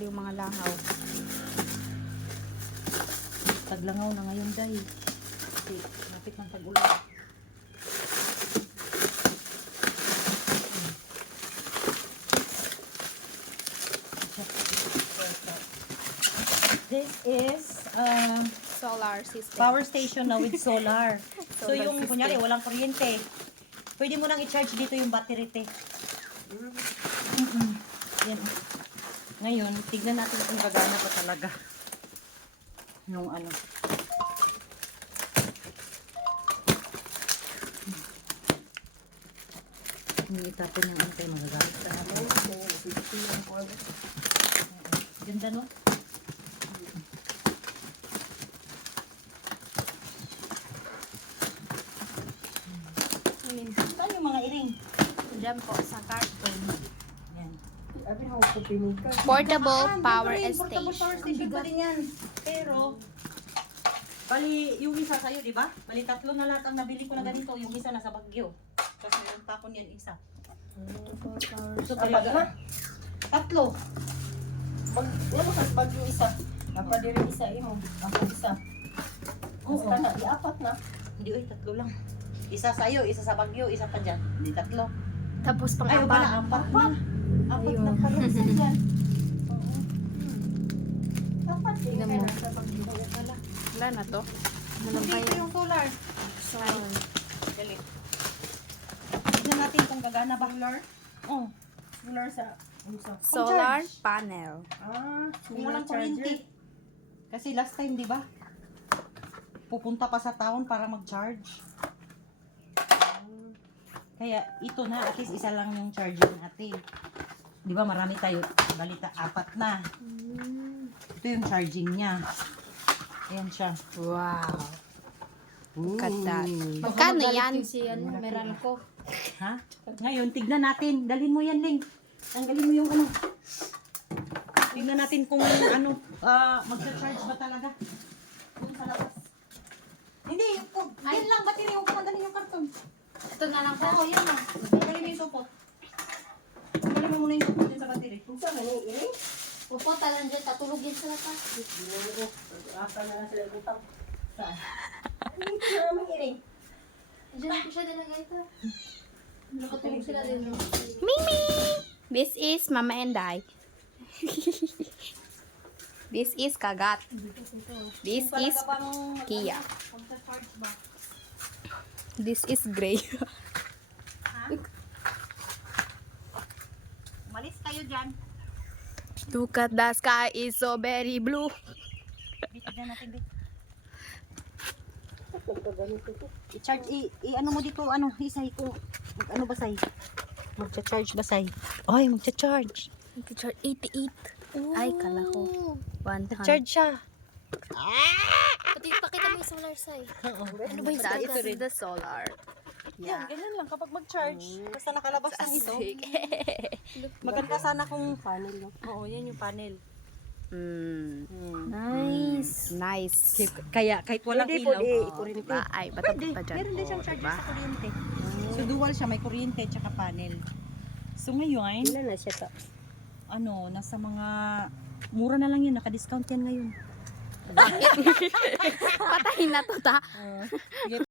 matanggal yung mga langaw. Taglangaw na ngayon, day. Kasi lapit ng tag-ulan. This is Solar system. power station na with solar. So Solar yung system. kunyari walang kuryente, pwede mo nang i-charge dito yung battery te. Yan. Ngayon, tignan natin kung gagana pa talaga. Yung ano. Hindi itapon yung ano tayo magagamit sa natin. Ganda no? Saan yung mga iring? Diyan po sa carton. Yan. Portable power Portable power station. station pa rin yan. Pero, bali, yung isa sa'yo, di ba? Bali, tatlo na lahat ang nabili ko na ganito. Yung isa nasa Baguio. Kasi yung tapon yan isa. So, talaga. Tatlo. Yan mo sa bag yung isa. Napadiri isa imo. Ako isa. Oo. Basta na, di-apat na. Hindi, oy, tatlo lang. Isa sa'yo, isa sa Baguio, isa pa dyan. Hindi, tatlo. Tapos pang Ayaw pala, apat na. Apat na pala isa dyan. Oo. Apat din. Tingnan mo. Kaya nasa Baguio pala. Wala na to. Dito yung solar. Dali. Tignan natin kung gagana ba. Solar? Oh. Solar sa usa. Solar panel. Kung walang kuryente. Kasi last time, di ba? Pupunta pa sa town para mag-charge. Kaya ito na, at least isa lang yung charging natin. Di ba marami tayo? Balita, apat na. Ito yung charging niya. Ayan siya. Wow. Look at that. Ooh. Magkano yan? Meralco. Ha? Ngayon, tignan natin. Dalhin mo yan, Ling. Tanggalin mo yung ano. Tignan natin kung ano, magsa-charge ba talaga. Doon sa labas. Hindi, yan lang, battery yung tanggalin yung karton. Ito na lang Oo, yan na. Tanggalin mo yung supot. Tanggalin mo muna yung supot din sa battery. Kung saan na yung iring? Upo, talang dyan. Tatulogin sila pa. Ginoo ko. Ata na lang sila utang. Saan? Dito na naman iring. Diyan ko siya nilagay ito. Nakatulog sila din. Mimi! This is Mama and I. This is Kagat. This is Kia. Magsa-charge ba? This is Gray. Malis kayo dyan. Look at the sky is so very blue. Tignan natin din. Nagkaganito to. I-charge, ano mo dito, ano, isay kung, ano ba say? Magcha-charge ba say? Ay, magcha-charge. 88. Ay, kala ko. 100. Charge siya. Pakita mo yung solar side. Ano Ba yung solar? Ito rin the solar. Yan, ganyan lang kapag mag-charge. Basta nakalabas ng ito. Asik. Maganda sana kung, Panel no? oo, yan yung panel. Nice. Nice. Kaya kahit walang Pwede po, ilaw. kuryente. Diba? Ay, batabot pa dyan. Meron din siyang Oh, charger diba? sa kuryente. So dual siya, may kuryente at saka panel. So ngayon, Ilan na siya ka? ano, nasa mga, mura na lang yun, naka-discount yan ngayon. Patayin na to ta.